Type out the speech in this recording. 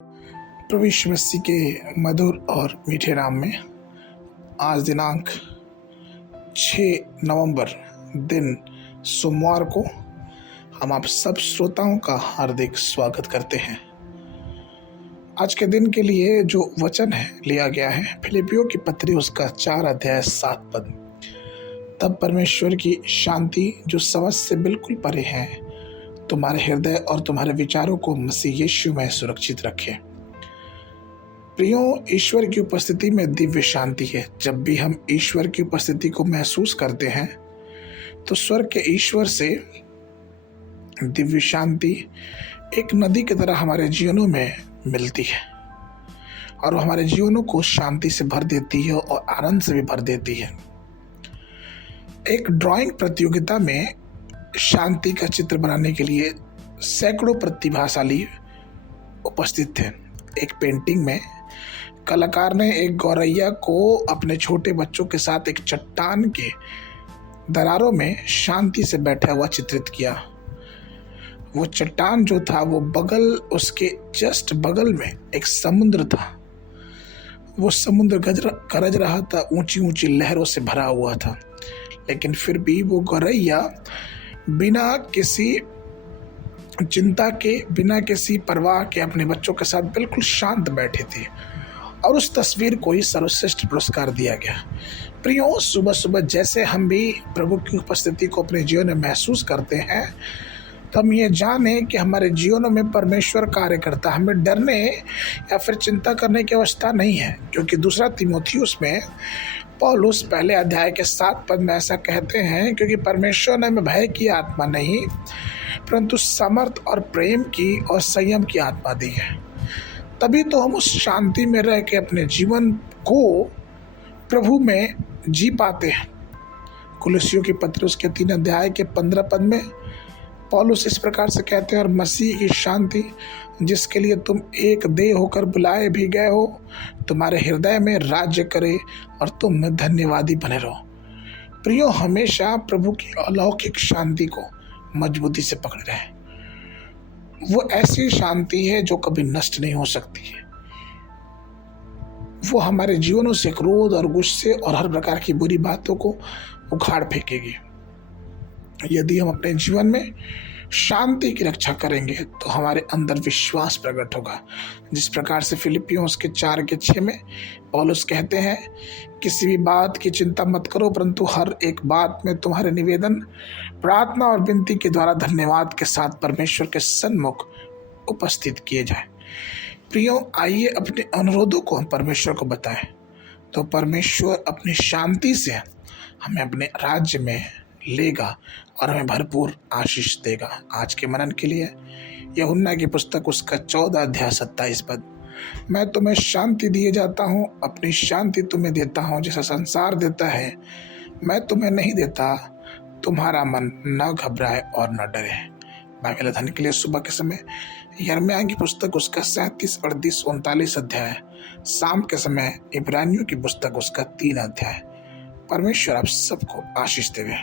प्रभु यीशु मसीह के मधुर और मीठे नाम में आज दिनांक 6 नवंबर दिन सोमवार को हम आप सब श्रोताओं का हार्दिक स्वागत करते हैं। आज के दिन के लिए जो वचन है लिया गया है फिलिपियों की पत्री उसका 4 अध्याय 7 पद। तब परमेश्वर की शांति जो समझ से बिल्कुल परे है तुम्हारे हृदय और तुम्हारे विचारों को मसीह यीशु में सुरक्षित रखे। प्रियो, ईश्वर की उपस्थिति में दिव्य शांति है। जब भी हम ईश्वर की उपस्थिति को महसूस करते हैं तो स्वर्ग के ईश्वर से दिव्य शांति एक नदी की तरह हमारे जीवनों में मिलती है और हमारे जीवनों को शांति से भर देती है और आनंद से भी भर देती है। एक ड्राइंग प्रतियोगिता में शांति का चित्र बनाने के लिए सैकड़ों प्रतिभाशाली उपस्थित थे। एक पेंटिंग में कलाकार ने एक गौरैया को अपने छोटे बच्चों के साथ एक चट्टान के दरारों में शांति से बैठा हुआ चित्रित किया। वो चट्टान जो था वो उसके जस्ट बगल में एक समुद्र था। वो समुद्र गरज रहा था, ऊंची ऊंची लहरों से भरा हुआ था, लेकिन फिर भी वो गौरैया बिना किसी चिंता के, बिना किसी परवाह के अपने बच्चों के साथ बिल्कुल शांत बैठी थी और उस तस्वीर को ही सर्वश्रेष्ठ पुरस्कार दिया गया। प्रियो, सुबह सुबह जैसे हम भी प्रभु की उपस्थिति को अपने जीवन में महसूस करते हैं तो हम ये जाने कि हमारे जीवनों में परमेश्वर कार्य करता। हमें डरने या फिर चिंता करने की अवस्था नहीं है, क्योंकि दूसरा तीमुथियुस में पौलुस पहले अध्याय के 7 पद में ऐसा कहते हैं, क्योंकि परमेश्वर ने हमें भय की आत्मा नहीं परंतु समर्थ और प्रेम की और संयम की आत्मा दी है। तभी तो हम उस शांति में रह के अपने जीवन को प्रभु में जी पाते हैं। कुलुस्सियों की पत्री उसके 3 अध्याय के 15 पद में पौलुस इस प्रकार से कहते हैं, और मसीह की शांति जिसके लिए तुम एक देह होकर बुलाए भी गए हो तुम्हारे हृदय में राज्य करे और तुम धन्यवादी बने रहो। प्रियो, हमेशा प्रभु की अलौकिक शांति को मजबूती से पकड़े रहे। वो ऐसी शांति है जो कभी नष्ट नहीं हो सकती है। वो हमारे जीवनों से क्रोध और गुस्से और हर प्रकार की बुरी बातों को उखाड़ फेंकेगी। यदि हम अपने जीवन में शांति की रक्षा करेंगे तो हमारे अंदर विश्वास प्रकट होगा। जिस प्रकार से फिलिपियों उसके 4 के 6 में पौलुस कहते हैं, किसी भी बात की चिंता मत करो परंतु हर एक बात में तुम्हारे निवेदन प्रार्थना और विनती के द्वारा धन्यवाद के साथ परमेश्वर के सन्मुख उपस्थित किए जाए। प्रियो, आइए अपने अनुरोधों को हम परमेश्वर को बताएं तो परमेश्वर अपनी शांति से हमें अपने राज्य में लेगा और हमें भरपूर आशीष देगा। आज के मनन के लिए यूहन्ना की पुस्तक उसका 14 अध्याय 27 पद। मैं तुम्हें शांति दिए जाता हूँ, अपनी शांति तुम्हें देता हूँ, जैसा संसार देता है मैं तुम्हें नहीं देता। तुम्हारा मन न घबराए और न डरे। बाइबल अध्ययन के लिए सुबह के समय यिर्मयाह की पुस्तक उसका 37, 38, 39 अध्याय, शाम के समय इब्रानियों की पुस्तक उसका 3 अध्याय। परमेश्वर आप सबको आशीष देवे।